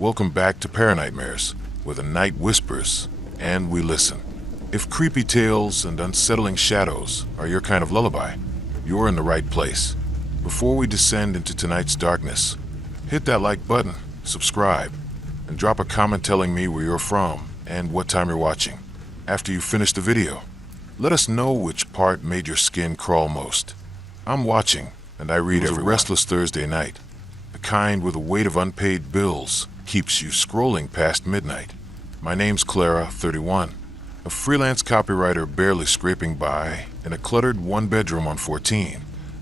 Welcome back to Paranightmares, where the night whispers and we listen. If creepy tales and unsettling shadows are your kind of lullaby, you're in the right place. Before we descend into tonight's darkness, hit that like button, subscribe, and drop a comment telling me where you're from and what time you're watching. After you finish the video, let us know which part made your skin crawl most. I'm watching, and I read every restless Thursday night. The kind where the weight of unpaid bills keeps you scrolling past midnight. My name's Clara, 31, a freelance copywriter barely scraping by in a cluttered one-bedroom on 14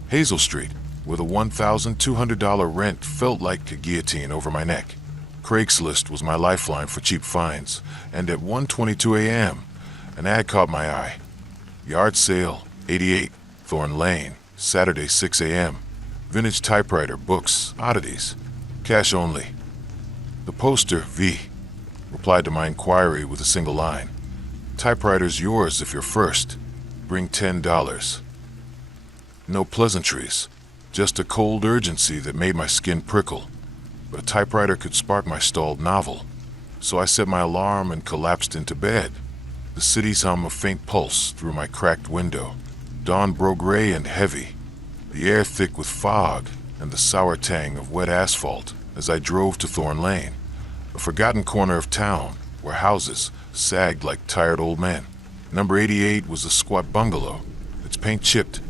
Hazel Street, with a $1,200 rent felt like a guillotine over my neck. Craigslist was my lifeline for cheap finds, and at 1:22 a.m., an ad caught my eye. Yard sale, 88, Thorn Lane, Saturday 6 a.m. Vintage typewriter, books, oddities, cash only. The poster, V, replied to my inquiry with a single line. Typewriter's yours if you're first. Bring $10. No pleasantries, just a cold urgency that made my skin prickle. But a typewriter could spark my stalled novel. So I set my alarm and collapsed into bed. The city's hum of faint pulse through my cracked window. Dawn broke gray and heavy, the air thick with fog and the sour tang of wet asphalt as I drove to Thorn Lane, a forgotten corner of town where houses sagged like tired old men. Number 88 was a squat bungalow, its paint chipped,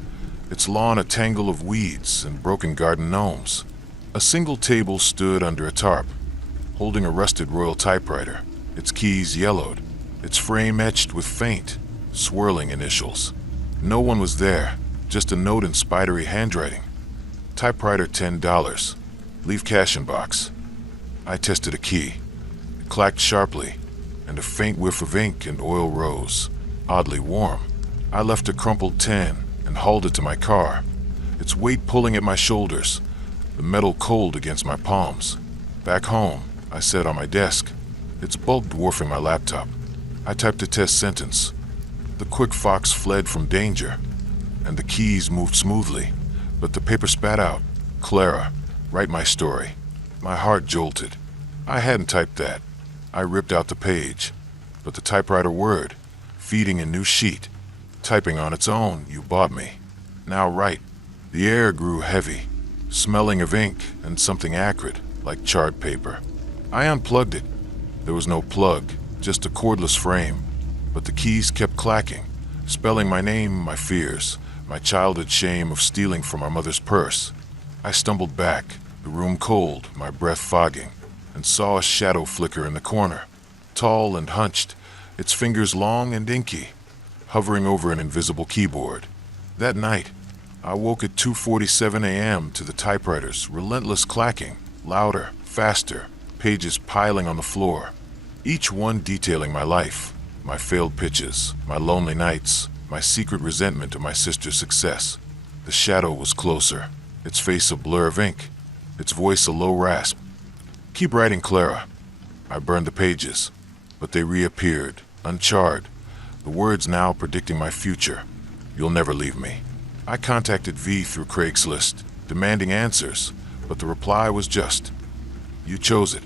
its lawn a tangle of weeds and broken garden gnomes. A single table stood under a tarp, holding a rusted Royal typewriter, its keys yellowed, its frame etched with faint, swirling initials. No one was there, just a note in spidery handwriting. Typewriter $10. Leave cash in box. I tested a key. It clacked sharply, and a faint whiff of ink and oil rose, oddly warm. I left a crumpled 10 and hauled it to my car, its weight pulling at my shoulders, the metal cold against my palms. Back home, I sat on my desk, its bulk dwarfing my laptop. I typed a test sentence. The quick fox fled from danger, and the keys moved smoothly, but the paper spat out, Clara, write my story. My heart jolted. I hadn't typed that. I ripped out the page, but the typewriter word, feeding a new sheet, typing on its own, you bought me. Now write. The air grew heavy, smelling of ink and something acrid, like charred paper. I unplugged it. There was no plug, just a cordless frame, but the keys kept clacking, spelling my name, my fears, my childhood shame of stealing from our mother's purse. I stumbled back, the room cold, my breath fogging, and saw a shadow flicker in the corner, tall and hunched, its fingers long and inky, hovering over an invisible keyboard. That night, I woke at 2:47 a.m. to the typewriter's relentless clacking, louder, faster, pages piling on the floor, each one detailing my life, my failed pitches, my lonely nights, my secret resentment of my sister's success. The shadow was closer, its face a blur of ink, its voice a low rasp. Keep writing, Clara. I burned the pages, but they reappeared, uncharred, the words now predicting my future. You'll never leave me. I contacted V through Craigslist, demanding answers, but the reply was just, you chose it.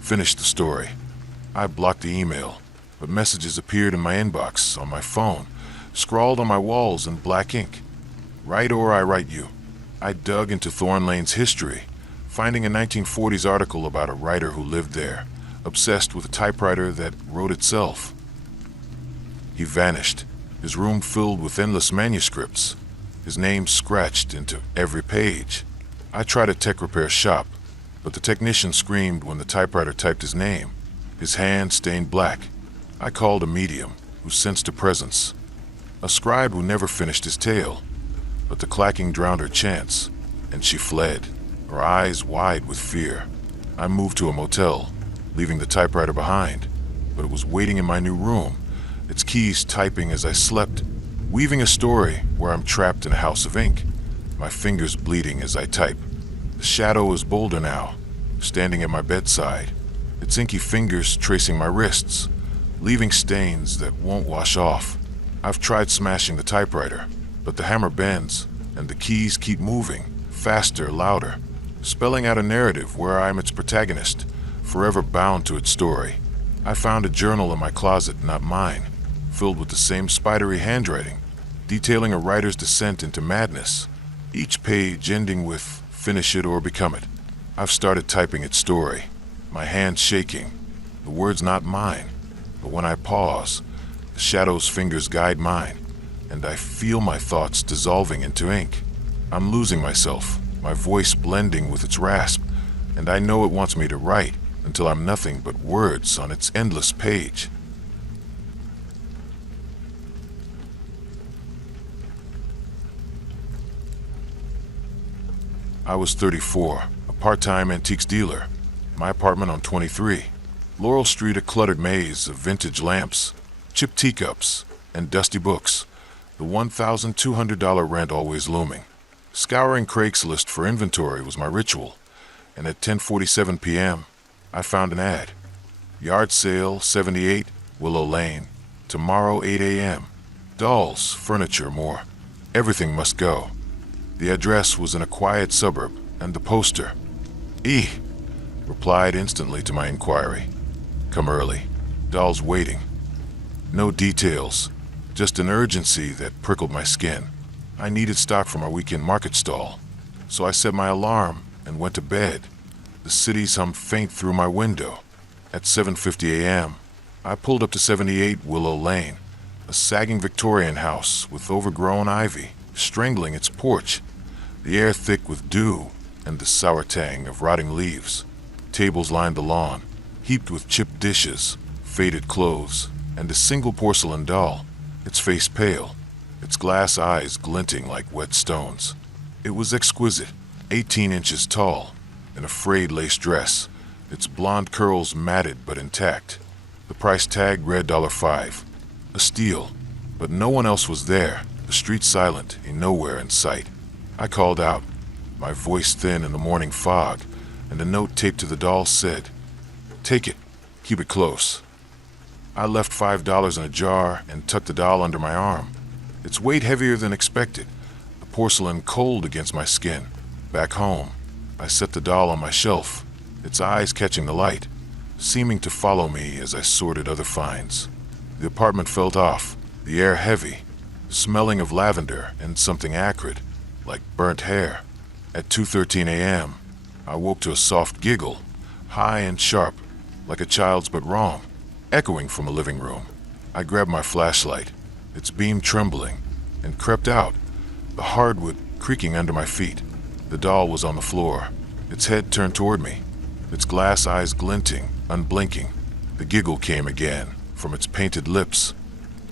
Finish the story. I blocked the email, but messages appeared in my inbox, on my phone, scrawled on my walls in black ink. Write or I write you. I dug into Thorn Lane's history, finding a 1940s article about a writer who lived there, obsessed with a typewriter that wrote itself. He vanished, his room filled with endless manuscripts, his name scratched into every page. I tried a tech repair shop, but the technician screamed when the typewriter typed his name, his hand stained black. I called a medium who sensed a presence, a scribe who never finished his tale, but the clacking drowned her chance, and she fled, her eyes wide with fear. I moved to a motel, leaving the typewriter behind, but it was waiting in my new room, its keys typing as I slept, weaving a story where I'm trapped in a house of ink, my fingers bleeding as I type. The shadow is bolder now, standing at my bedside, its inky fingers tracing my wrists, leaving stains that won't wash off. I've tried smashing the typewriter, but the hammer bends, and the keys keep moving, faster, louder, spelling out a narrative where I'm its protagonist, forever bound to its story. I found a journal in my closet, not mine, filled with the same spidery handwriting, detailing a writer's descent into madness, each page ending with "finish it or become it." I've started typing its story, my hands shaking, the words not mine, but when I pause, the shadow's fingers guide mine, and I feel my thoughts dissolving into ink. I'm losing myself, my voice blending with its rasp, and I know it wants me to write until I'm nothing but words on its endless page. I was 34, a part-time antiques dealer. My apartment on 23. Laurel Street, a cluttered maze of vintage lamps, chipped teacups, and dusty books. The $1,200 rent always looming. Scouring Craigslist for inventory was my ritual, and at 10:47 p.m., I found an ad. Yard sale, 78, Willow Lane. Tomorrow, 8 a.m. Dolls, furniture, more. Everything must go. The address was in a quiet suburb, and the poster, "E," replied instantly to my inquiry. "Come early. Dolls waiting." No details, just an urgency that prickled my skin. I needed stock from our weekend market stall, so I set my alarm and went to bed. The city's hum faint through my window. At 7:50 a.m., I pulled up to 78 Willow Lane, a sagging Victorian house with overgrown ivy strangling its porch, the air thick with dew and the sour tang of rotting leaves. Tables lined the lawn, heaped with chipped dishes, faded clothes, and a single porcelain doll, its face pale, its glass eyes glinting like wet stones. It was exquisite, 18 inches tall, in a frayed lace dress, its blonde curls matted but intact. The price tag read $5, a steal, but no one else was there, the street silent, nowhere in sight. I called out, my voice thin in the morning fog, and a note taped to the doll said, "Take it, keep it close." I left $5 in a jar and tucked the doll under my arm, its weight heavier than expected, the porcelain cold against my skin. Back home, I set the doll on my shelf, its eyes catching the light, seeming to follow me as I sorted other finds. The apartment felt off, the air heavy, smelling of lavender and something acrid, like burnt hair. At 2:13 a.m., I woke to a soft giggle, high and sharp, like a child's but wrong, echoing from a living room. I grabbed my flashlight, its beam trembling, and crept out, the hardwood creaking under my feet. The doll was on the floor, its head turned toward me, its glass eyes glinting, unblinking. The giggle came again from its painted lips.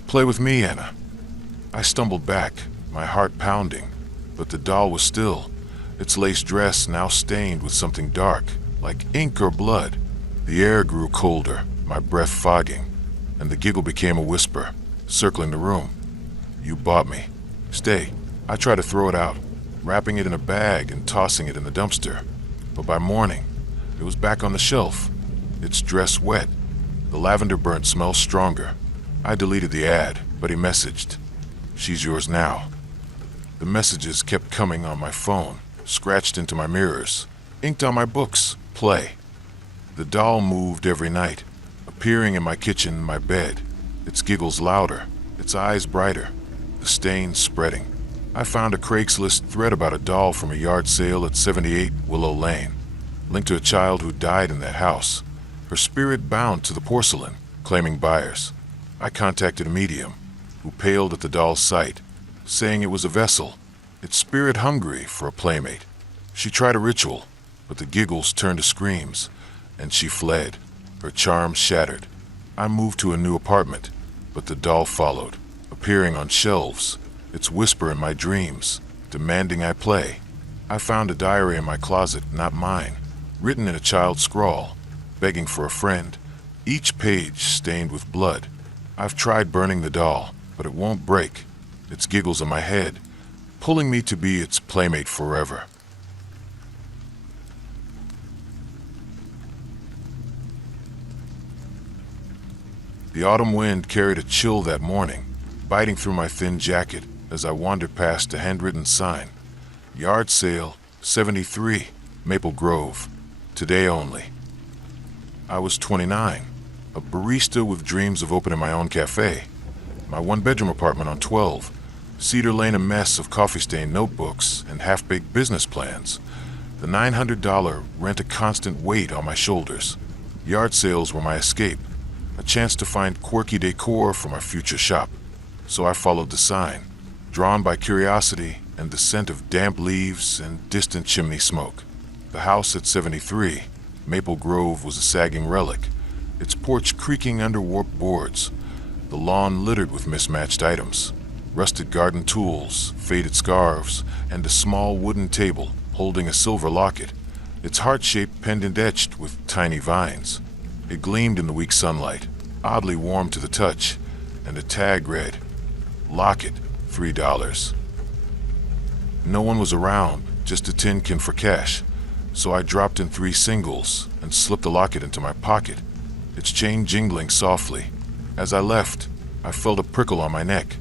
"Play with me, Anna." I stumbled back, my heart pounding, but the doll was still, its lace dress now stained with something dark, like ink or blood. The air grew colder, my breath fogging, and the giggle became a whisper, circling the room. "You bought me. Stay." I tried to throw it out, wrapping it in a bag and tossing it in the dumpster. But by morning, it was back on the shelf, its dress wet, the lavender burnt smell stronger. I deleted the ad, but he messaged, "She's yours now." The messages kept coming on my phone, scratched into my mirrors, inked on my books, play. The doll moved every night, appearing in my kitchen, my bed, its giggles louder, its eyes brighter, the stains spreading. I found a Craigslist thread about a doll from a yard sale at 78 Willow Lane, linked to a child who died in that house, her spirit bound to the porcelain, claiming buyers. I contacted a medium, who paled at the doll's sight, saying it was a vessel, its spirit hungry for a playmate. She tried a ritual, but the giggles turned to screams, and she fled, her charm shattered. I moved to a new apartment, but the doll followed, appearing on shelves, its whisper in my dreams, demanding I play. I found a diary in my closet, not mine, written in a child's scrawl, begging for a friend, each page stained with blood. I've tried burning the doll, but it won't break, its giggles in my head, pulling me to be its playmate forever. The autumn wind carried a chill that morning, biting through my thin jacket as I wandered past a handwritten sign. Yard sale, 73, Maple Grove, today only. I was 29, a barista with dreams of opening my own cafe. My one-bedroom apartment on 12, Cedar Lane, a mess of coffee-stained notebooks and half-baked business plans. The $900 rent a constant weight on my shoulders. Yard sales were my escape, a chance to find quirky decor for my future shop. So I followed the sign, drawn by curiosity and the scent of damp leaves and distant chimney smoke. The house at 73, Maple Grove, was a sagging relic, its porch creaking under warped boards, the lawn littered with mismatched items, rusted garden tools, faded scarves, and a small wooden table holding a silver locket, its heart-shaped pendant etched with tiny vines. It gleamed in the weak sunlight, oddly warm to the touch, and a tag read, "Locket, $3. No one was around, just a tin can for cash, so I dropped in 3 singles and slipped the locket into my pocket, its chain jingling softly. As I left, I felt a prickle on my neck,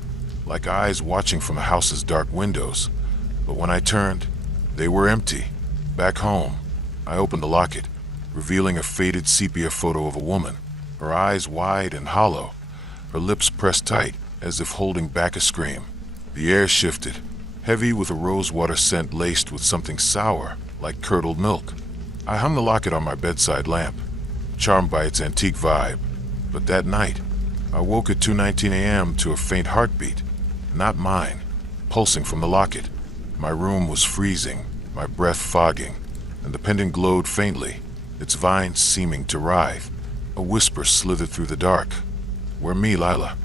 like eyes watching from the house's dark windows. But when I turned, they were empty. Back home, I opened the locket, revealing a faded sepia photo of a woman, her eyes wide and hollow, her lips pressed tight as if holding back a scream. The air shifted, heavy with a rosewater scent laced with something sour, like curdled milk. I hung the locket on my bedside lamp, charmed by its antique vibe. But that night, I woke at 2:19 a.m. to a faint heartbeat, not mine, pulsing from the locket. My room was freezing, my breath fogging, and the pendant glowed faintly, its vines seeming to writhe. A whisper slithered through the dark. "Where me, Lila?"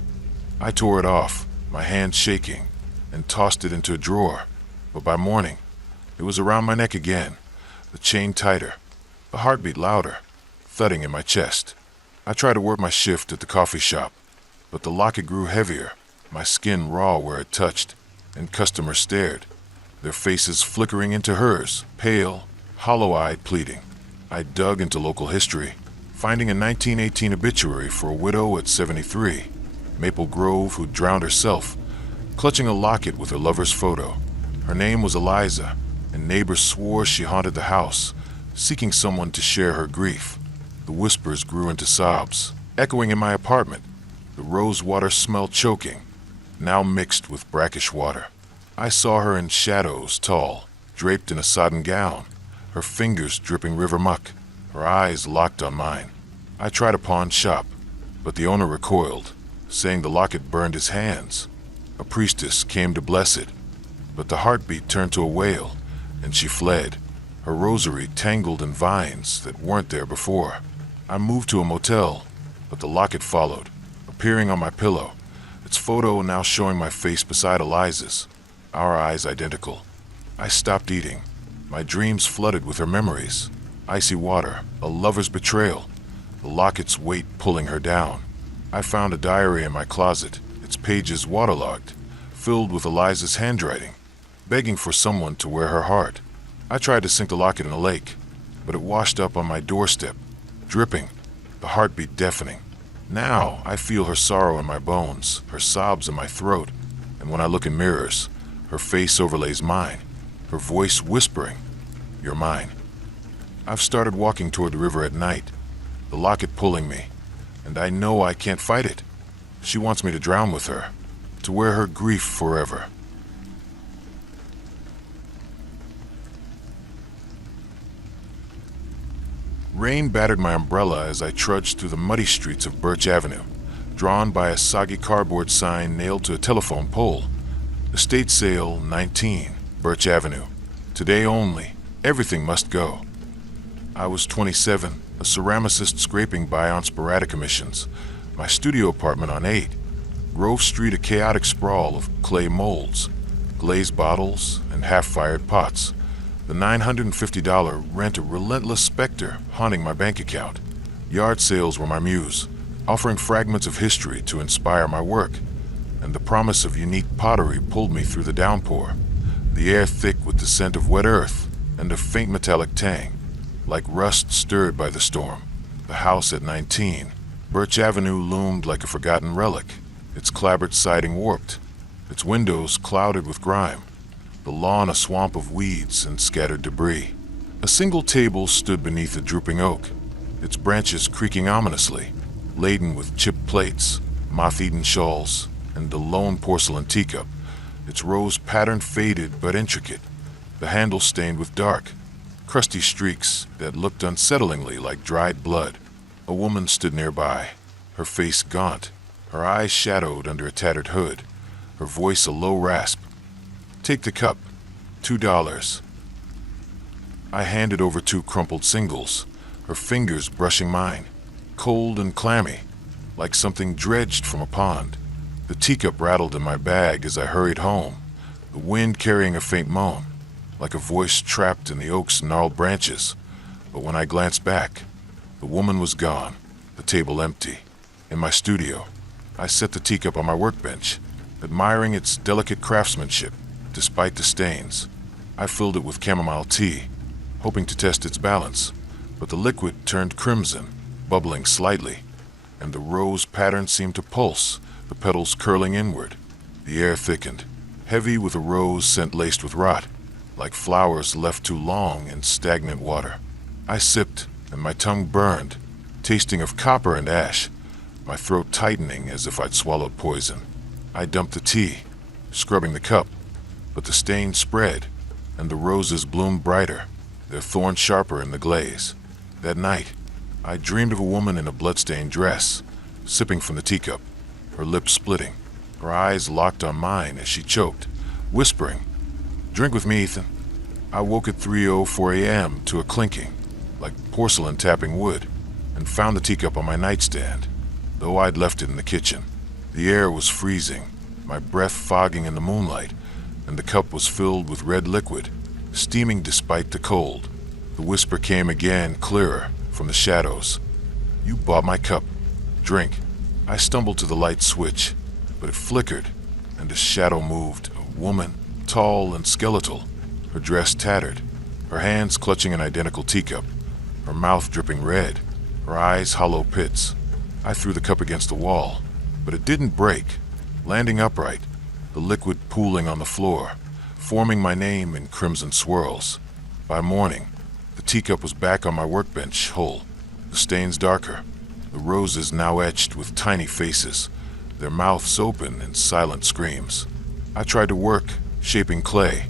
I tore it off, my hand shaking, and tossed it into a drawer. But by morning, it was around my neck again, the chain tighter, the heartbeat louder, thudding in my chest. I tried to work my shift at the coffee shop, but the locket grew heavier, my skin raw where it touched, and customers stared, their faces flickering into hers, pale, hollow-eyed, pleading. I dug into local history, finding a 1918 obituary for a widow at 73, Maple Grove, who drowned herself, clutching a locket with her lover's photo. Her name was Eliza, and neighbors swore she haunted the house, seeking someone to share her grief. The whispers grew into sobs, echoing in my apartment, the rosewater smell choking, now mixed with brackish water. I saw her in shadows, tall, draped in a sodden gown, her fingers dripping river muck, her eyes locked on mine. I tried a pawn shop, but the owner recoiled, saying the locket burned his hands. A priestess came to bless it, but the heartbeat turned to a wail, and she fled, her rosary tangled in vines that weren't there before. I moved to a motel, but the locket followed, appearing on my pillow, its photo now showing my face beside Eliza's, our eyes identical. I stopped eating, my dreams flooded with her memories. Icy water, a lover's betrayal, the locket's weight pulling her down. I found a diary in my closet, its pages waterlogged, filled with Eliza's handwriting, begging for someone to wear her heart. I tried to sink the locket in a lake, but it washed up on my doorstep, dripping, the heartbeat deafening. Now I feel her sorrow in my bones, her sobs in my throat, and when I look in mirrors, her face overlays mine, her voice whispering, "You're mine." I've started walking toward the river at night, the locket pulling me, and I know I can't fight it. She wants me to drown with her, to wear her grief forever. Rain battered my umbrella as I trudged through the muddy streets of Birch Avenue, drawn by a soggy cardboard sign nailed to a telephone pole. Estate sale 19, Birch Avenue. Today only. Everything must go. I was 27, a ceramicist scraping by on sporadic commissions. My studio apartment on 8. Grove Street, a chaotic sprawl of clay molds, glazed bottles, and half-fired pots. The $950 rent a relentless specter haunting my bank account. Yard sales were my muse, offering fragments of history to inspire my work, and the promise of unique pottery pulled me through the downpour, the air thick with the scent of wet earth and a faint metallic tang, like rust stirred by the storm. The house at 19, Birch Avenue, loomed like a forgotten relic, its clapboard siding warped, its windows clouded with grime, the lawn a swamp of weeds and scattered debris. A single table stood beneath a drooping oak, its branches creaking ominously, laden with chipped plates, moth-eaten shawls, and a lone porcelain teacup, its rose pattern faded but intricate, the handle stained with dark, crusty streaks that looked unsettlingly like dried blood. A woman stood nearby, her face gaunt, her eyes shadowed under a tattered hood, her voice a low rasp. "Take the cup, $2. I handed over 2 crumpled singles, her fingers brushing mine, cold and clammy, like something dredged from a pond. The teacup rattled in my bag as I hurried home, the wind carrying a faint moan, like a voice trapped in the oak's gnarled branches. But when I glanced back, the woman was gone, the table empty. In my studio, I set the teacup on my workbench, admiring its delicate craftsmanship, despite the stains. I filled it with chamomile tea, hoping to test its balance, but the liquid turned crimson, bubbling slightly, and the rose pattern seemed to pulse, the petals curling inward. The air thickened, heavy with a rose scent laced with rot, like flowers left too long in stagnant water. I sipped, and my tongue burned, tasting of copper and ash, my throat tightening as if I'd swallowed poison. I dumped the tea, scrubbing the cup, but the stain spread, and the roses bloomed brighter, their thorns sharper in the glaze. That night, I dreamed of a woman in a bloodstained dress, sipping from the teacup, her lips splitting, her eyes locked on mine as she choked, whispering, "Drink with me, Ethan." I woke at 3:04 a.m. to a clinking, like porcelain tapping wood, and found the teacup on my nightstand, though I'd left it in the kitchen. The air was freezing, my breath fogging in the moonlight, and the cup was filled with red liquid, steaming despite the cold. The whisper came again, clearer, from the shadows. "You bought my cup. Drink." I stumbled to the light switch, but it flickered, and a shadow moved, a woman, tall and skeletal, her dress tattered, her hands clutching an identical teacup, her mouth dripping red, her eyes hollow pits. I threw the cup against the wall, but it didn't break, landing upright, the liquid pooling on the floor, forming my name in crimson swirls. By morning, the teacup was back on my workbench, whole, the stains darker, the roses now etched with tiny faces, their mouths open in silent screams. I tried to work, shaping clay,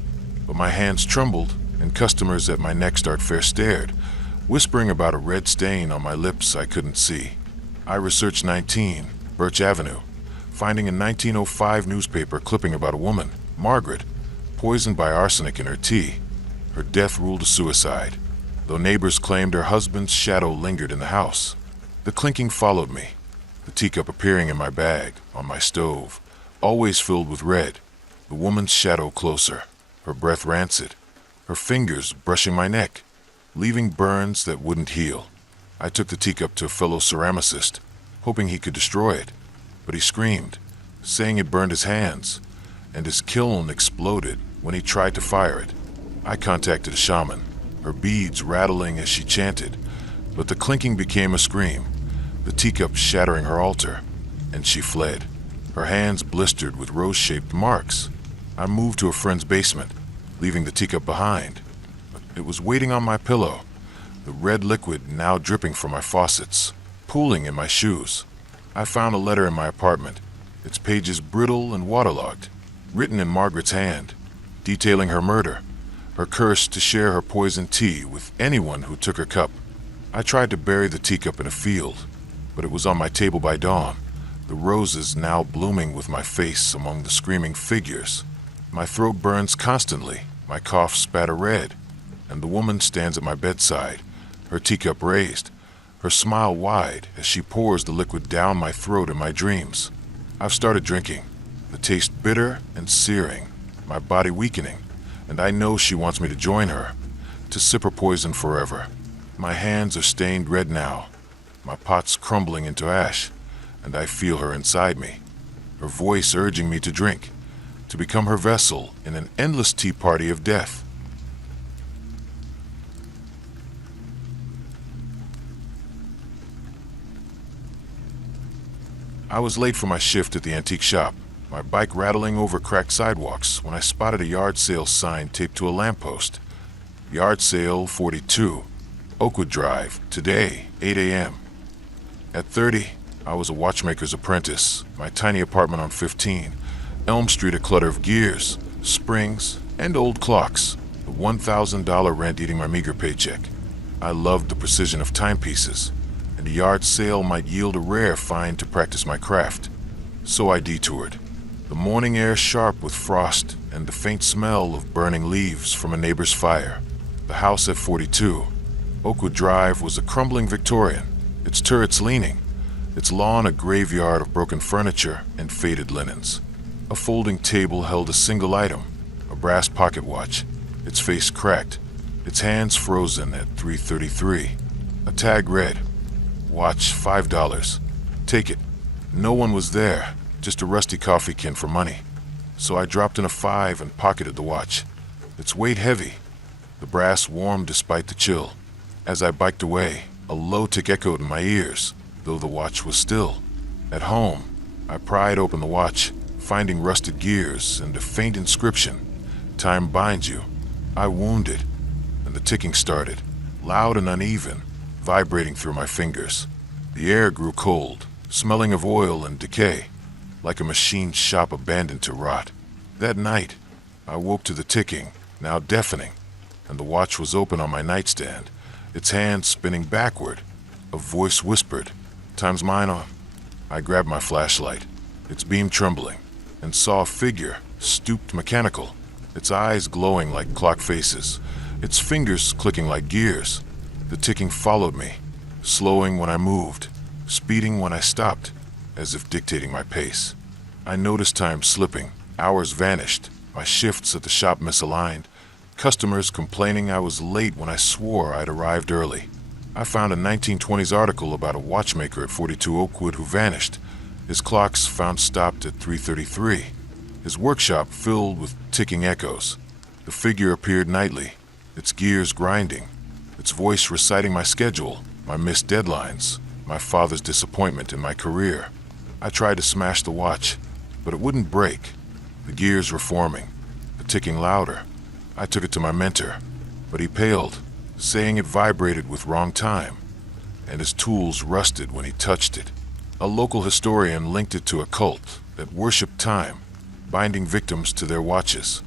but my hands trembled, and customers at my next art fair stared, whispering about a red stain on my lips I couldn't see. I researched 19 Birch Avenue, finding a 1905 newspaper clipping about a woman, Margaret, poisoned by arsenic in her tea. Her death ruled a suicide, though neighbors claimed her husband's shadow lingered in the house. The clinking followed me, the teacup appearing in my bag, on my stove, always filled with red, the woman's shadow closer, her breath rancid, her fingers brushing my neck, leaving burns that wouldn't heal. I took the teacup to a fellow ceramicist, hoping he could destroy it, but he screamed, saying it burned his hands, and his kiln exploded when he tried to fire it. I contacted a shaman, her beads rattling as she chanted, but the clinking became a scream, the teacup shattering her altar, and she fled, her hands blistered with rose-shaped marks. I moved to a friend's basement, leaving the teacup behind, but it was waiting on my pillow, the red liquid now dripping from my faucets, pooling in my shoes. I found a letter in my apartment, its pages brittle and waterlogged, written in Margaret's hand, detailing her murder, her curse to share her poisoned tea with anyone who took her cup. I tried to bury the teacup in a field, but it was on my table by dawn, the roses now blooming with my face among the screaming figures. My throat burns constantly, my cough spatter red, and the woman stands at my bedside, her teacup raised, her smile wide as she pours the liquid down my throat in my dreams. I've started drinking, the taste bitter and searing, my body weakening, and I know she wants me to join her, to sip her poison forever. My hands are stained red now, my pot's crumbling into ash, and I feel her inside me, her voice urging me to drink, to become her vessel in an endless tea party of death. I was late for my shift at the antique shop, my bike rattling over cracked sidewalks when I spotted a yard sale sign taped to a lamppost. Yard sale 42. Oakwood Drive, today, 8 a.m. At 30, I was a watchmaker's apprentice, my tiny apartment on 15. Elm Street, a clutter of gears, springs, and old clocks. The $1,000 rent eating my meager paycheck. I loved the precision of timepieces, and a yard sale might yield a rare find to practice my craft. So I detoured. The morning air sharp with frost and the faint smell of burning leaves from a neighbor's fire. The house at 42. Oakwood Drive was a crumbling Victorian, its turrets leaning, its lawn a graveyard of broken furniture and faded linens. A folding table held a single item, a brass pocket watch, its face cracked, its hands frozen at 3:33. A tag read, "Watch $5. Take it." No one was there, just a rusty coffee can for money. So I dropped in a 5 and pocketed the watch. Its weight heavy. The brass warm despite the chill. As I biked away, a low tick echoed in my ears, though the watch was still. At home, I pried open the watch, finding rusted gears and a faint inscription, "Time binds you." I wounded, and the ticking started, loud and uneven, vibrating through my fingers. The air grew cold, smelling of oil and decay, like a machine shop abandoned to rot. That night, I woke to the ticking, now deafening, and the watch was open on my nightstand, its hand spinning backward. A voice whispered, "Time's mine on." I grabbed my flashlight, its beam trembling, and saw a figure, stooped mechanical, its eyes glowing like clock faces, its fingers clicking like gears. The ticking followed me, slowing when I moved, speeding when I stopped, as if dictating my pace. I noticed time slipping, hours vanished, my shifts at the shop misaligned, customers complaining I was late when I swore I'd arrived early. I found a 1920s article about a watchmaker at 42 Oakwood who vanished, his clocks found stopped at 3:33, his workshop filled with ticking echoes. The figure appeared nightly, its gears grinding, its voice reciting my schedule, my missed deadlines, my father's disappointment in my career. I tried to smash the watch, but it wouldn't break. The gears were forming, the ticking louder. I took it to my mentor, but he paled, saying it vibrated with wrong time, and his tools rusted when he touched it. A local historian linked it to a cult that worshipped time, binding victims to their watches.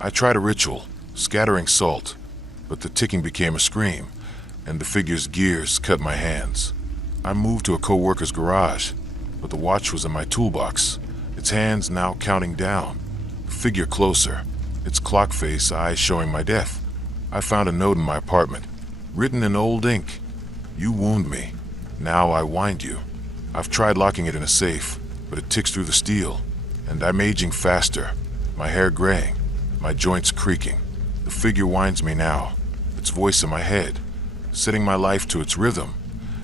I tried a ritual, scattering salt, but the ticking became a scream, and the figure's gears cut my hands. I moved to a co-worker's garage, but the watch was in my toolbox, its hands now counting down. The figure closer, its clock face eyes showing my death. I found a note in my apartment, written in old ink. "You wound me. Now I wind you." I've tried locking it in a safe, but it ticks through the steel, and I'm aging faster, my hair graying, my joints creaking. The figure winds me now, its voice in my head, setting my life to its rhythm,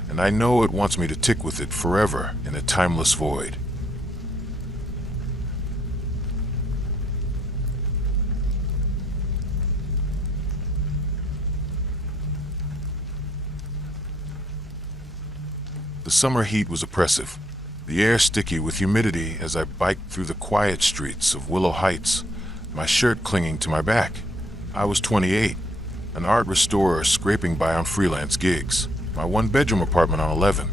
and I know it wants me to tick with it forever in a timeless void. The summer heat was oppressive, the air sticky with humidity as I biked through the quiet streets of Willow Heights, my shirt clinging to my back. I was 28, an art restorer scraping by on freelance gigs. My one-bedroom apartment on 11,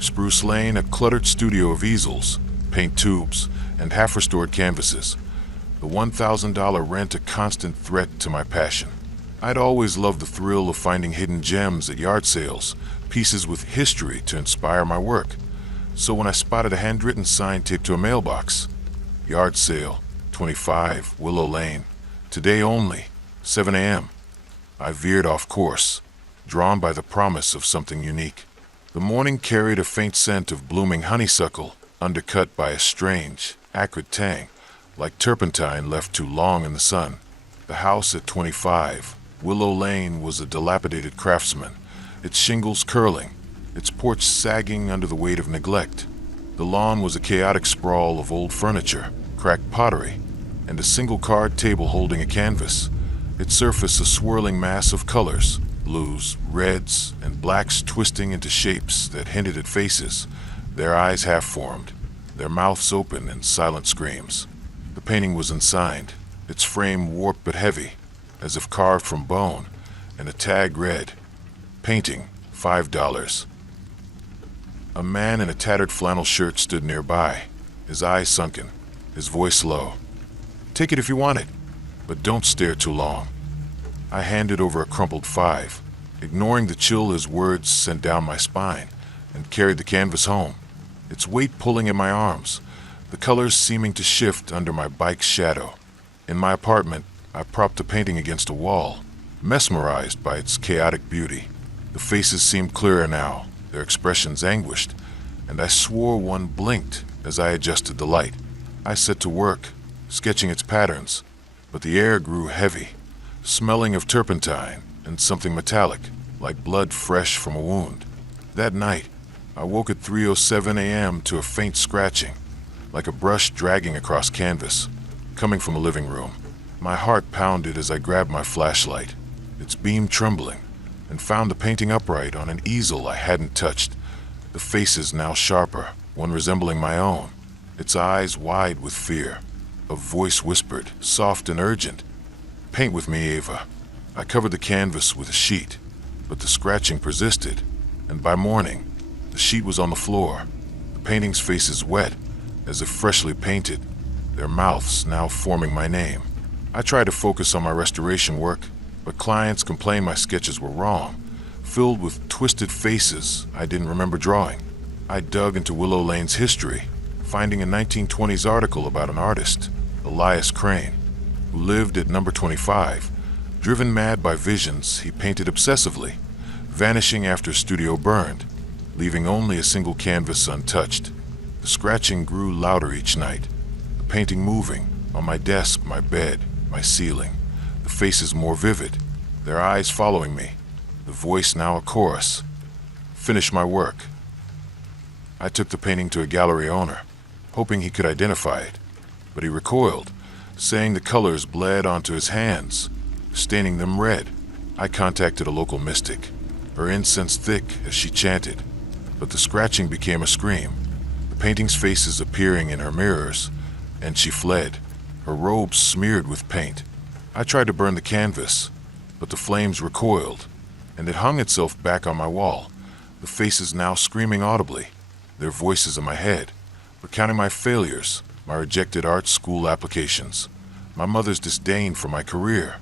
Spruce Lane, a cluttered studio of easels, paint tubes, and half-restored canvases. The $1,000 rent a constant threat to my passion. I'd always loved the thrill of finding hidden gems at yard sales, pieces with history to inspire my work. So when I spotted a handwritten sign taped to a mailbox, "Yard sale, 25 Willow Lane, today only, 7 a.m., I veered off course, drawn by the promise of something unique. The morning carried a faint scent of blooming honeysuckle, undercut by a strange, acrid tang, like turpentine left too long in the sun. The house at 25 Willow Lane was a dilapidated craftsman, its shingles curling, its porch sagging under the weight of neglect. The lawn was a chaotic sprawl of old furniture, cracked pottery, and a single card table holding a canvas, its surface a swirling mass of colors, blues, reds, and blacks twisting into shapes that hinted at faces, their eyes half-formed, their mouths open in silent screams. The painting was unsigned, its frame warped but heavy, as if carved from bone, and a tag read, Painting, $5. A man in a tattered flannel shirt stood nearby, his eyes sunken, his voice low. "Take it if you want it, but don't stare too long." I handed over a crumpled $5, ignoring the chill his words sent down my spine, and carried the canvas home, its weight pulling at my arms, the colors seeming to shift under my bike's shadow. In my apartment, I propped the painting against a wall, mesmerized by its chaotic beauty. The faces seemed clearer now, their expressions anguished, and I swore one blinked as I adjusted the light. I set to work, sketching its patterns, but the air grew heavy, smelling of turpentine and something metallic, like blood fresh from a wound. That night, I woke at 3:07 a.m. to a faint scratching, like a brush dragging across canvas, coming from a living room. My heart pounded as I grabbed my flashlight, its beam trembling, and found the painting upright on an easel I hadn't touched, the faces now sharper, one resembling my own, its eyes wide with fear. A voice whispered, soft and urgent, "Paint with me, Ava." I covered the canvas with a sheet, but the scratching persisted, and by morning, the sheet was on the floor, the painting's faces wet, as if freshly painted, their mouths now forming my name. I tried to focus on my restoration work, but clients complained my sketches were wrong, filled with twisted faces I didn't remember drawing. I dug into Willow Lane's history, finding a 1920s article about an artist, Elias Crane, who lived at number 25. Driven mad by visions, he painted obsessively, vanishing after his studio burned, leaving only a single canvas untouched. The scratching grew louder each night, the painting moving on my desk, my bed, my ceiling, the faces more vivid, their eyes following me, the voice now a chorus. "Finish my work." I took the painting to a gallery owner, hoping he could identify it, but he recoiled, saying the colors bled onto his hands, staining them red. I contacted a local mystic, her incense thick as she chanted, but the scratching became a scream, the painting's faces appearing in her mirrors, and she fled, her robes smeared with paint. I tried to burn the canvas, but the flames recoiled, and it hung itself back on my wall, the faces now screaming audibly, their voices in my head, recounting my failures, my rejected art school applications, my mother's disdain for my career.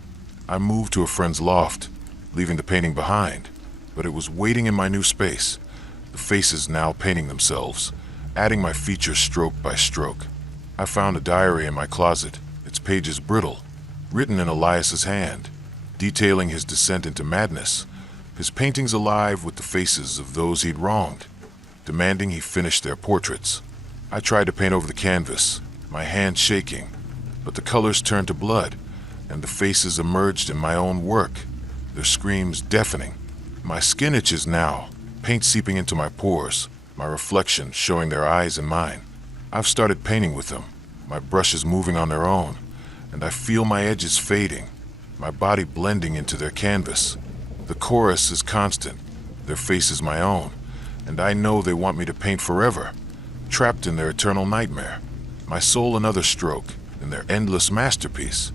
I moved to a friend's loft, leaving the painting behind, but it was waiting in my new space, the faces now painting themselves, adding my features stroke by stroke. I found a diary in my closet, its pages brittle, written in Elias's hand, detailing his descent into madness, his paintings alive with the faces of those he'd wronged, demanding he finish their portraits. I tried to paint over the canvas, my hand shaking, but the colors turned to blood, and the faces emerged in my own work, their screams deafening. My skin itches now, paint seeping into my pores, my reflection showing their eyes in mine. I've started painting with them, my brushes moving on their own, and I feel my edges fading, my body blending into their canvas. The chorus is constant, their face is my own, and I know they want me to paint forever, trapped in their eternal nightmare, my soul another stroke in their endless masterpiece.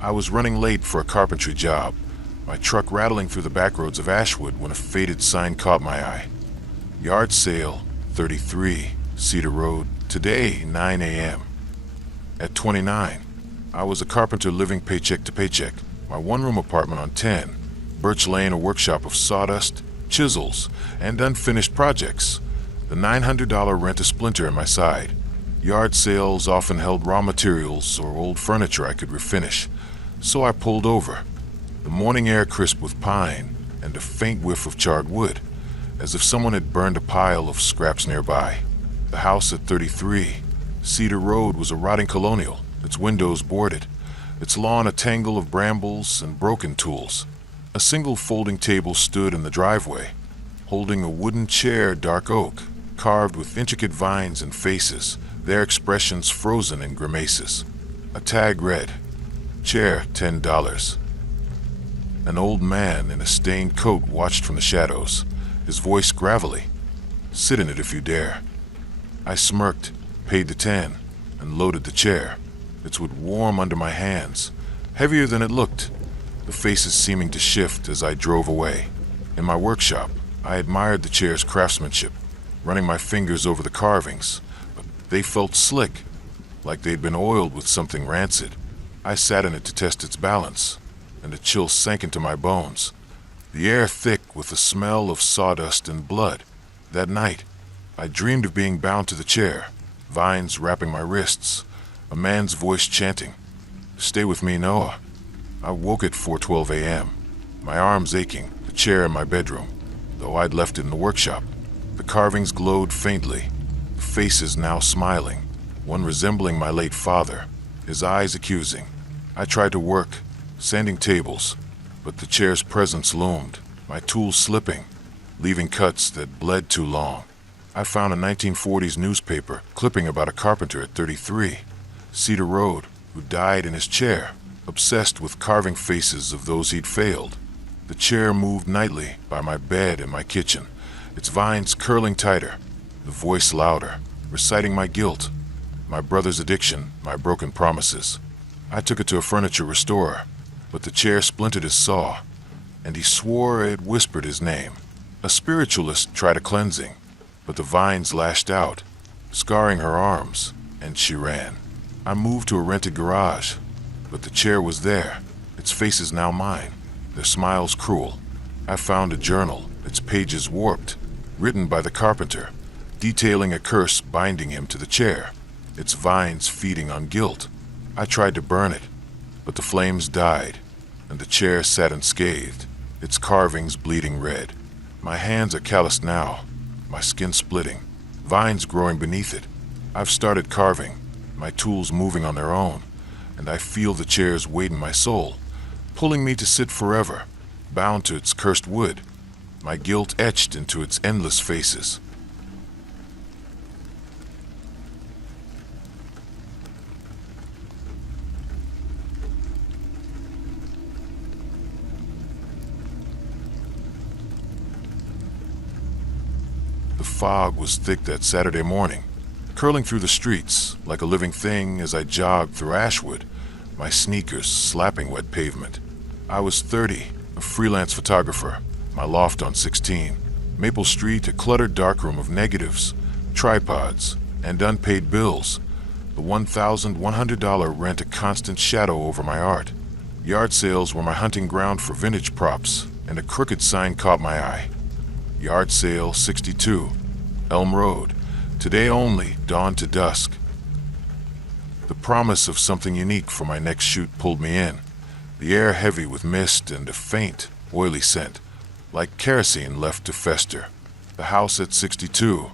I was running late for a carpentry job, my truck rattling through the back roads of Ashwood when a faded sign caught my eye. Yard sale, 33, Cedar Road, today, 9 a.m. At 29, I was a carpenter living paycheck to paycheck, my one-room apartment on 10, Birch Lane, a workshop of sawdust, chisels, and unfinished projects. The $900 rent a splinter in my side. Yard sales often held raw materials or old furniture I could refinish, so I pulled over, the morning air crisp with pine and a faint whiff of charred wood, as if someone had burned a pile of scraps nearby. The house at 33, Cedar Road, was a rotting colonial, its windows boarded, its lawn a tangle of brambles and broken tools. A single folding table stood in the driveway, holding a wooden chair, dark oak, carved with intricate vines and faces, their expressions frozen in grimaces. A tag read, "Chair, $10. An old man in a stained coat watched from the shadows, his voice gravelly. "Sit in it if you dare." I smirked, paid the 10, and loaded the chair. It would warm under my hands, heavier than it looked, the faces seeming to shift as I drove away. In my workshop, I admired the chair's craftsmanship, running my fingers over the carvings, but they felt slick, like they'd been oiled with something rancid. I sat in it to test its balance, and a chill sank into my bones, the air thick with the smell of sawdust and blood. That night, I dreamed of being bound to the chair, vines wrapping my wrists, a man's voice chanting, "Stay with me, Noah." I woke at 4:12 a.m., my arms aching, the chair in my bedroom, though I'd left it in the workshop. The carvings glowed faintly, the faces now smiling, one resembling my late father, his eyes accusing. I tried to work, sanding tables, but the chair's presence loomed, my tools slipping, leaving cuts that bled too long. I found a 1940s newspaper clipping about a carpenter at 33, Cedar Road, who died in his chair, obsessed with carving faces of those he'd failed. The chair moved nightly by my bed in my kitchen, its vines curling tighter, the voice louder, reciting my guilt, my brother's addiction, my broken promises. I took it to a furniture restorer, but the chair splintered his saw, and he swore it whispered his name. A spiritualist tried a cleansing, but the vines lashed out, scarring her arms, and she ran. I moved to a rented garage, but the chair was there, its faces now mine, their smiles cruel. I found a journal, its pages warped, written by the carpenter, detailing a curse binding him to the chair, its vines feeding on guilt. I tried to burn it, but the flames died, and the chair sat unscathed, its carvings bleeding red. My hands are calloused now, my skin splitting, vines growing beneath it. I've started carving, my tools moving on their own, and I feel the chair's weight in my soul, pulling me to sit forever, bound to its cursed wood, my guilt etched into its endless faces. The fog was thick that Saturday morning, curling through the streets like a living thing as I jogged through Ashwood, my sneakers slapping wet pavement. I was 30, a freelance photographer, my loft on 16. Maple Street, a cluttered darkroom of negatives, tripods, and unpaid bills. The $1,100 rent a constant shadow over my art. Yard sales were my hunting ground for vintage props, and a crooked sign caught my eye. Yard sale 62, Elm Road, today only, dawn to dusk. The promise of something unique for my next shoot pulled me in, the air heavy with mist and a faint, oily scent, like kerosene left to fester. The house at 62,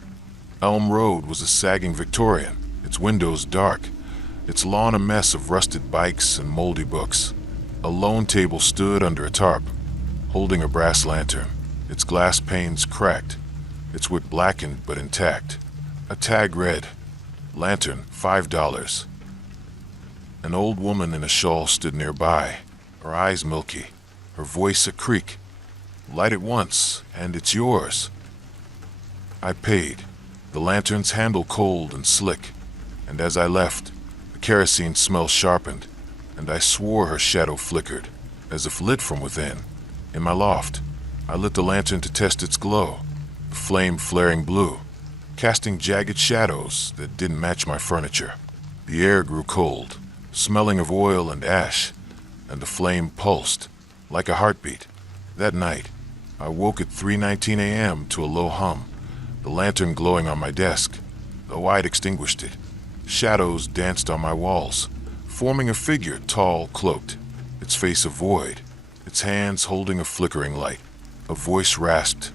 Elm Road, was a sagging Victorian, its windows dark, its lawn a mess of rusted bikes and moldy books. A lone table stood under a tarp, holding a brass lantern, its glass panes cracked, its wood blackened but intact. A tag read, "Lantern, $5. An old woman in a shawl stood nearby, her eyes milky, her voice a creak. "Light it once, and it's yours." I paid, the lantern's handle cold and slick, and as I left, the kerosene smell sharpened, and I swore her shadow flickered, as if lit from within. In my loft, I lit the lantern to test its glow, the flame flaring blue, casting jagged shadows that didn't match my furniture. The air grew cold, smelling of oil and ash, and the flame pulsed, like a heartbeat. That night, I woke at 3:19 a.m. to a low hum, the lantern glowing on my desk, though I'd extinguished it. Shadows danced on my walls, forming a figure tall, cloaked, its face a void, its hands holding a flickering light. A voice rasped,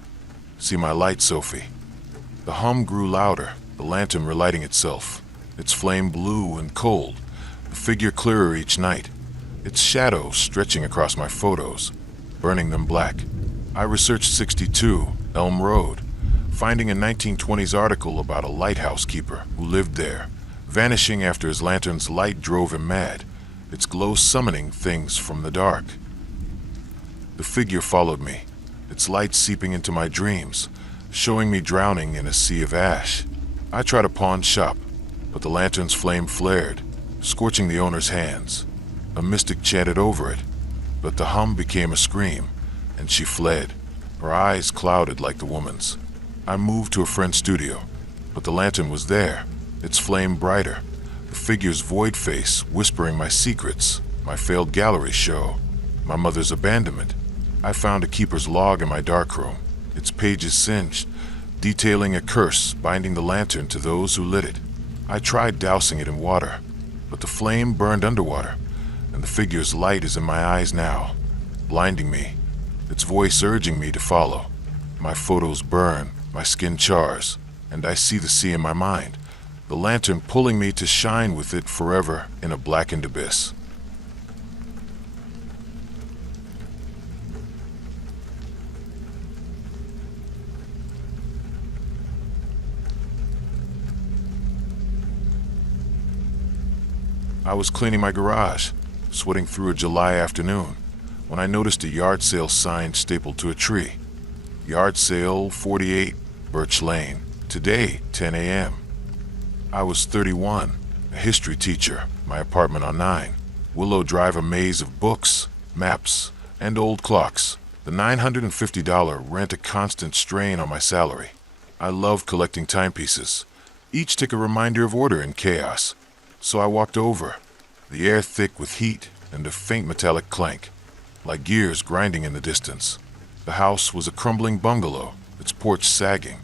"See my light, Sophie." The hum grew louder, the lantern relighting itself, its flame blue and cold, the figure clearer each night, its shadow stretching across my photos, burning them black. I researched 62, Elm Road, finding a 1920s article about a lighthouse keeper who lived there, vanishing after his lantern's light drove him mad, its glow summoning things from the dark. The figure followed me, its light seeping into my dreams, showing me drowning in a sea of ash. I tried a pawn shop, but the lantern's flame flared, scorching the owner's hands. A mystic chanted over it, but the hum became a scream, and she fled, her eyes clouded like the woman's. I moved to a friend's studio, but the lantern was there, its flame brighter, the figure's void face whispering my secrets, my failed gallery show, my mother's abandonment. I found a keeper's log in my darkroom, its pages singed, detailing a curse binding the lantern to those who lit it. I tried dousing it in water, but the flame burned underwater, and the figure's light is in my eyes now, blinding me, its voice urging me to follow. My photos burn, my skin chars, and I see the sea in my mind, the lantern pulling me to shine with it forever in a blackened abyss. I was cleaning my garage, sweating through a July afternoon, when I noticed a yard sale sign stapled to a tree. Yard sale 48 Birch Lane, today 10 a.m. I was 31, a history teacher, my apartment on 9. Willow Drive, a maze of books, maps, and old clocks. The $950 rent a constant strain on my salary. I loved collecting timepieces, each tick a reminder of order in chaos. So I walked over, the air thick with heat and a faint metallic clank, like gears grinding in the distance. The house was a crumbling bungalow, its porch sagging,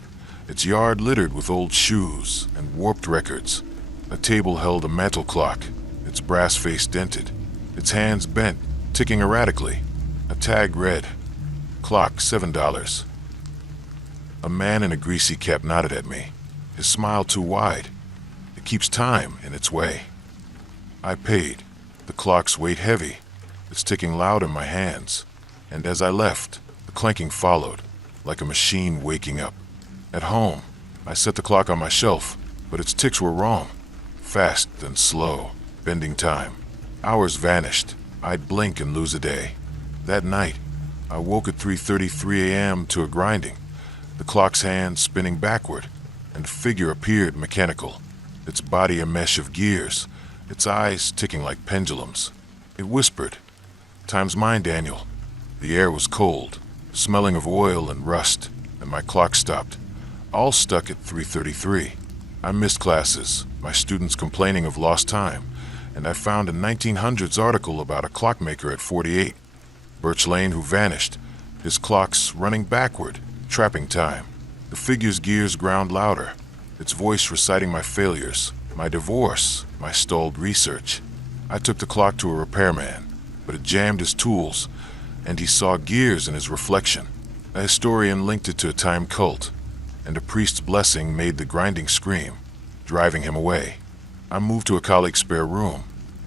its yard littered with old shoes and warped records. A table held a mantel clock, its brass face dented, its hands bent, ticking erratically. A tag read, "Clock, $7. A man in a greasy cap nodded at me, his smile too wide. It keeps time in its way. I paid, the clock's weight heavy, its ticking loud in my hands, and as I left, the clanking followed, like a machine waking up. At home, I set the clock on my shelf, but its ticks were wrong, fast and slow, bending time. Hours vanished, I'd blink and lose a day. That night, I woke at 3:33 a.m. to a grinding, the clock's hands spinning backward, and a figure appeared mechanical, its body a mesh of gears, its eyes ticking like pendulums. It whispered, "Time's mine, Daniel." The air was cold, smelling of oil and rust, and my clock stopped, all stuck at 3:33. I missed classes, my students complaining of lost time, and I found a 1900s article about a clockmaker at 48, Birch Lane, who vanished, his clocks running backward, trapping time. The figure's gears ground louder, its voice reciting my failures, my divorce, my stalled research. I took the clock to a repairman, but it jammed his tools, and he saw gears in his reflection. A historian linked it to a time cult, and a priest's blessing made the grinding scream, driving him away. I moved to a colleague's spare room,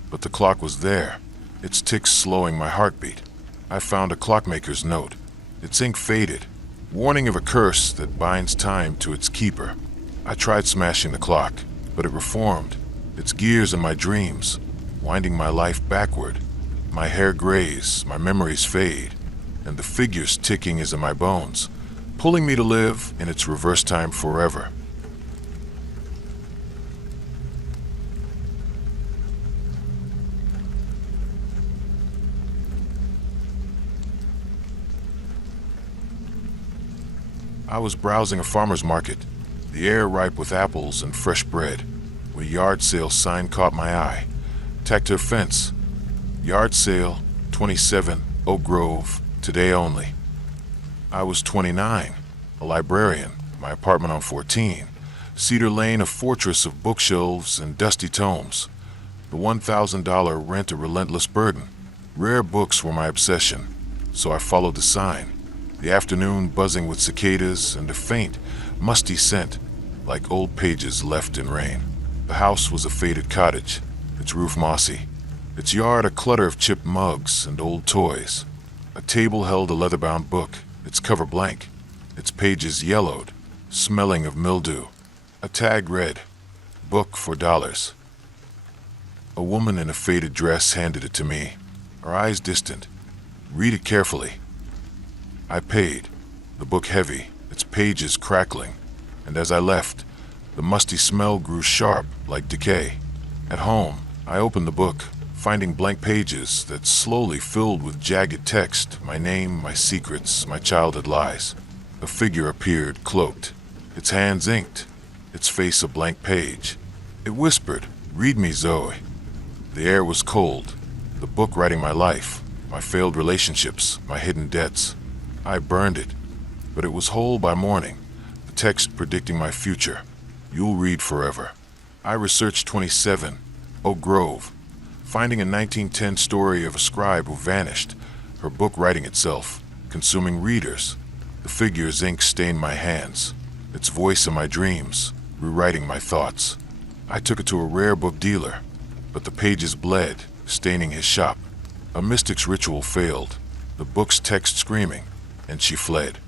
but the clock was there, its ticks slowing my heartbeat. I found a clockmaker's note, its ink faded, warning of a curse that binds time to its keeper. I tried smashing the clock, but it reformed, its gears in my dreams, winding my life backward. My hair grays, my memories fade, and the figure's ticking is in my bones, pulling me to live in its reverse time forever. I was browsing a farmer's market, the air ripe with apples and fresh bread, when a yard sale sign caught my eye, tacked to a fence. Yard sale, 27, Oak Grove, today only. I was 29, a librarian, my apartment on 14, Cedar Lane, a fortress of bookshelves and dusty tomes. The $1,000 rent a relentless burden. Rare books were my obsession, so I followed the sign. The afternoon buzzing with cicadas and a faint, musty scent, like old pages left in rain. The house was a faded cottage, its roof mossy, its yard a clutter of chipped mugs and old toys. A table held a leather-bound book, its cover blank, its pages yellowed, smelling of mildew. A tag read, "Book for $. A woman in a faded dress handed it to me, her eyes distant. "Read it carefully." I paid, the book heavy, its pages crackling, and as I left, the musty smell grew sharp like decay. At home, I opened the book, finding blank pages that slowly filled with jagged text, my name, my secrets, my childhood lies. A figure appeared, cloaked, its hands inked, its face a blank page. It whispered, "Read me, Zoe." The air was cold, the book writing my life, my failed relationships, my hidden debts. I burned it, but it was whole by morning, the text predicting my future. You'll read forever. I researched 27, Oak Grove, finding a 1910 story of a scribe who vanished, her book writing itself, consuming readers. The figure's ink stained my hands, its voice in my dreams, rewriting my thoughts. I took it to a rare book dealer, but the pages bled, staining his shop. A mystic's ritual failed, the book's text screaming, and she fled.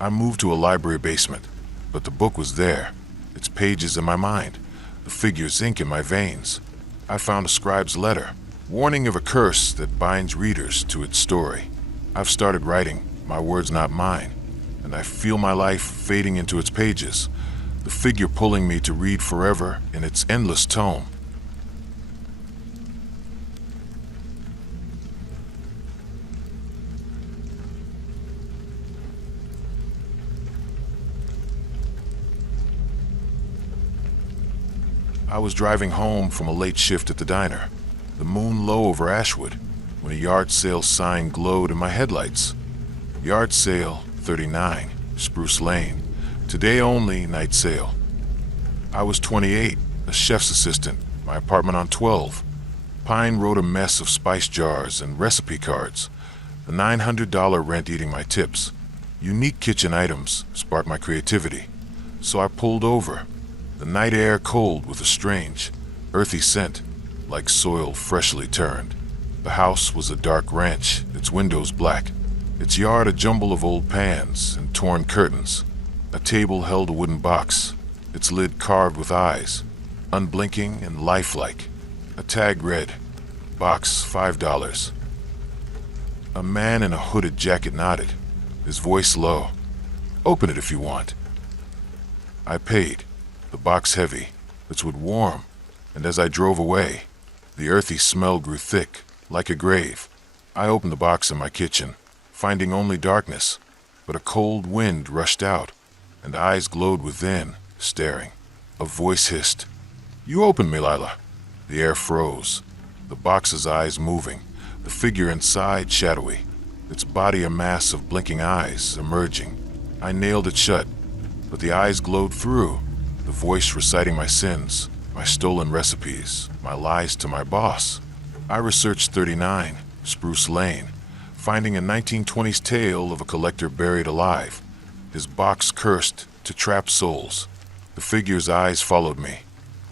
I moved to a library basement, but the book was there, its pages in my mind, the figure's ink in my veins. I found a scribe's letter, warning of a curse that binds readers to its story. I've started writing, my words not mine, and I feel my life fading into its pages, the figure pulling me to read forever in its endless tome. I was driving home from a late shift at the diner, the moon low over Ashwood, when a yard sale sign glowed in my headlights. Yard sale 39, Spruce Lane. Today only, night sale. I was 28, a chef's assistant, my apartment on 12. Pine wrote a mess of spice jars and recipe cards, the $900 rent eating my tips. Unique kitchen items sparked my creativity, so I pulled over. The night air cold with a strange, earthy scent, like soil freshly turned. The house was a dark ranch, its windows black, its yard a jumble of old pans and torn curtains. A table held a wooden box, its lid carved with eyes, unblinking and lifelike. A tag read, "Box $5. A man in a hooded jacket nodded, his voice low. "Open it if you want." I paid, the box heavy, its wood warm, and as I drove away, the earthy smell grew thick, like a grave. I opened the box in my kitchen, finding only darkness, but a cold wind rushed out, and eyes glowed within, staring. A voice hissed, "You opened me, Lila." The air froze, the box's eyes moving, the figure inside shadowy, its body a mass of blinking eyes emerging. I nailed it shut, but the eyes glowed through, the voice reciting my sins, my stolen recipes, my lies to my boss. I researched 39, Spruce Lane, finding a 1920s tale of a collector buried alive, his box cursed to trap souls. The figure's eyes followed me,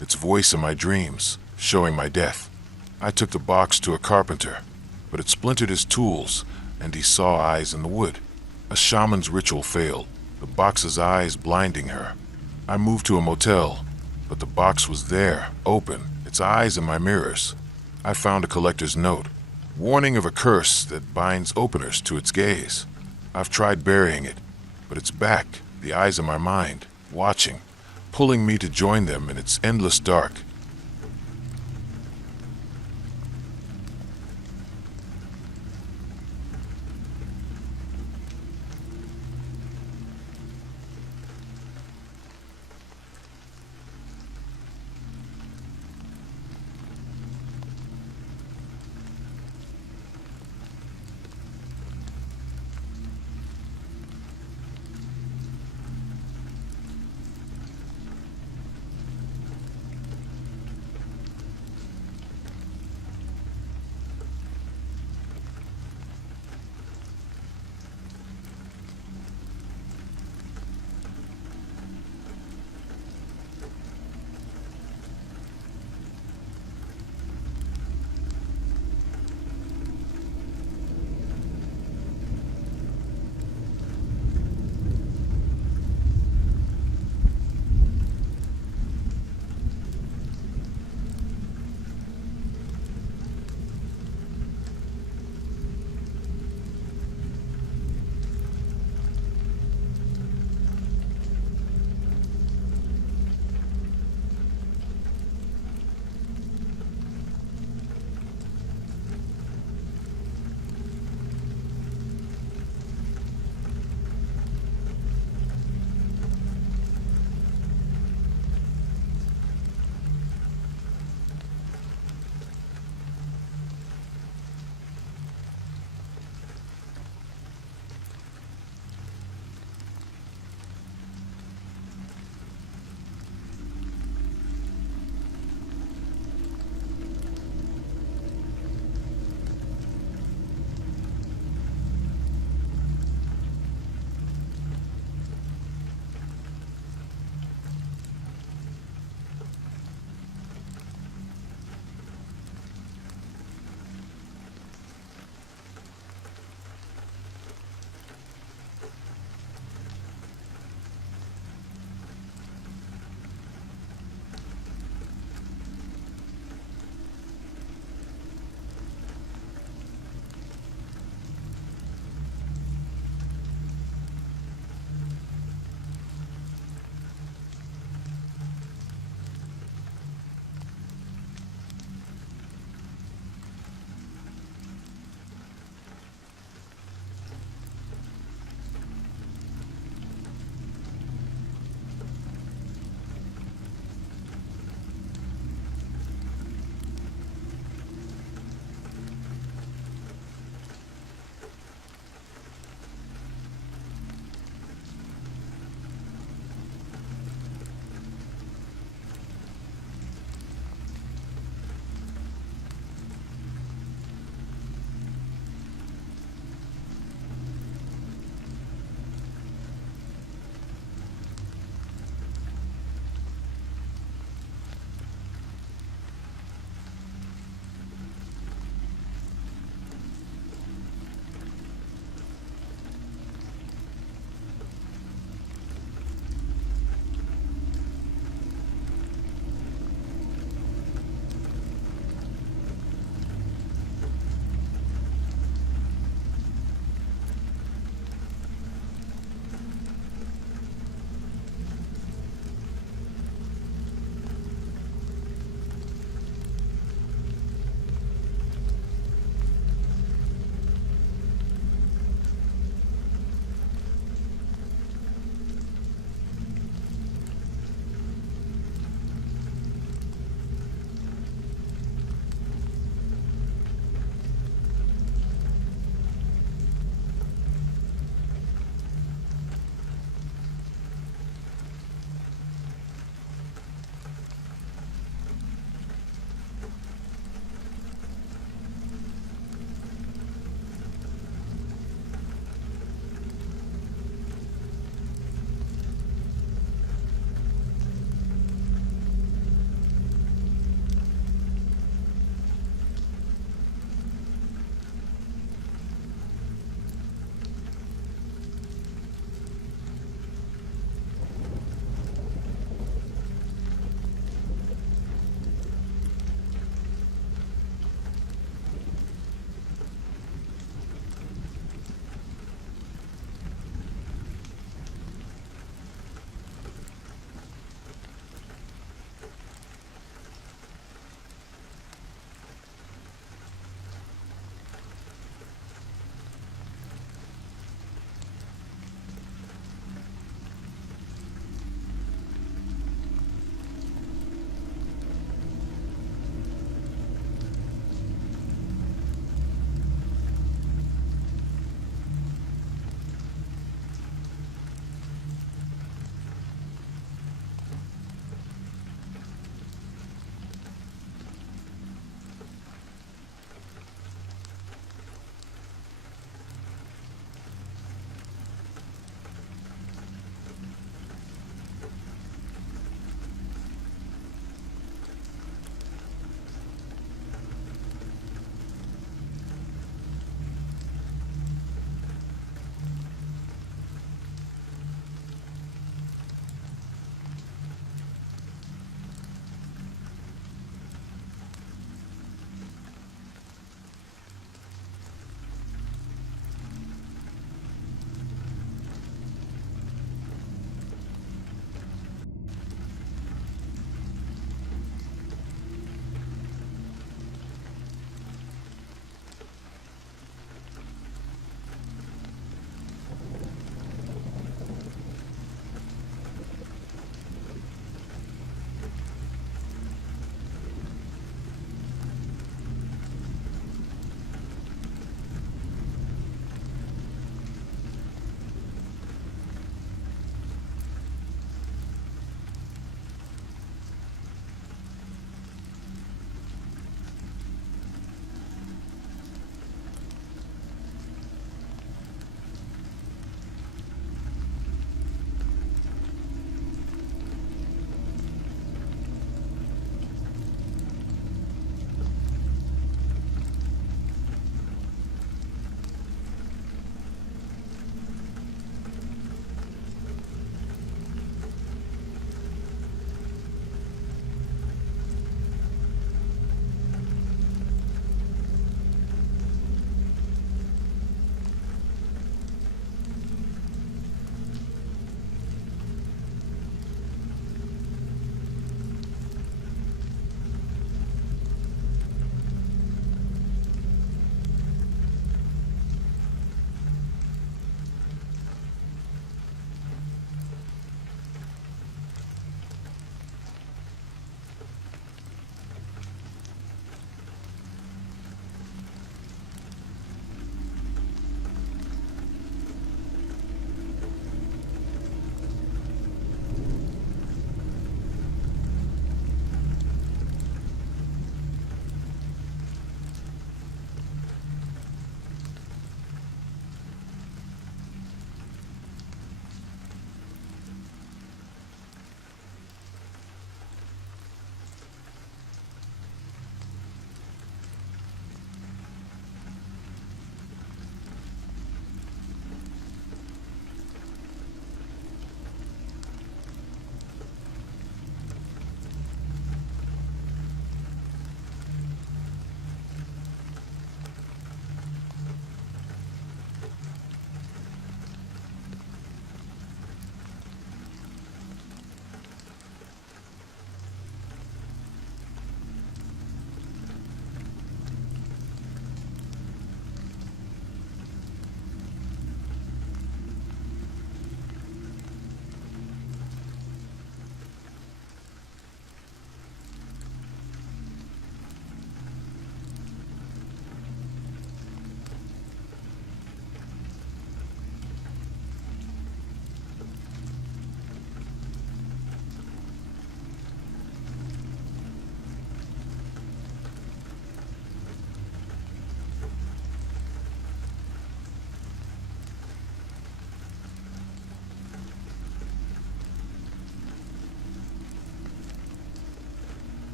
its voice in my dreams, showing my death. I took the box to a carpenter, but it splintered his tools, and he saw eyes in the wood. A shaman's ritual failed, the box's eyes blinding her. I moved to a motel, but the box was there, open, its eyes in my mirrors. I found a collector's note, warning of a curse that binds openers to its gaze. I've tried burying it, but it's back, the eyes in my mind, watching, pulling me to join them in its endless dark.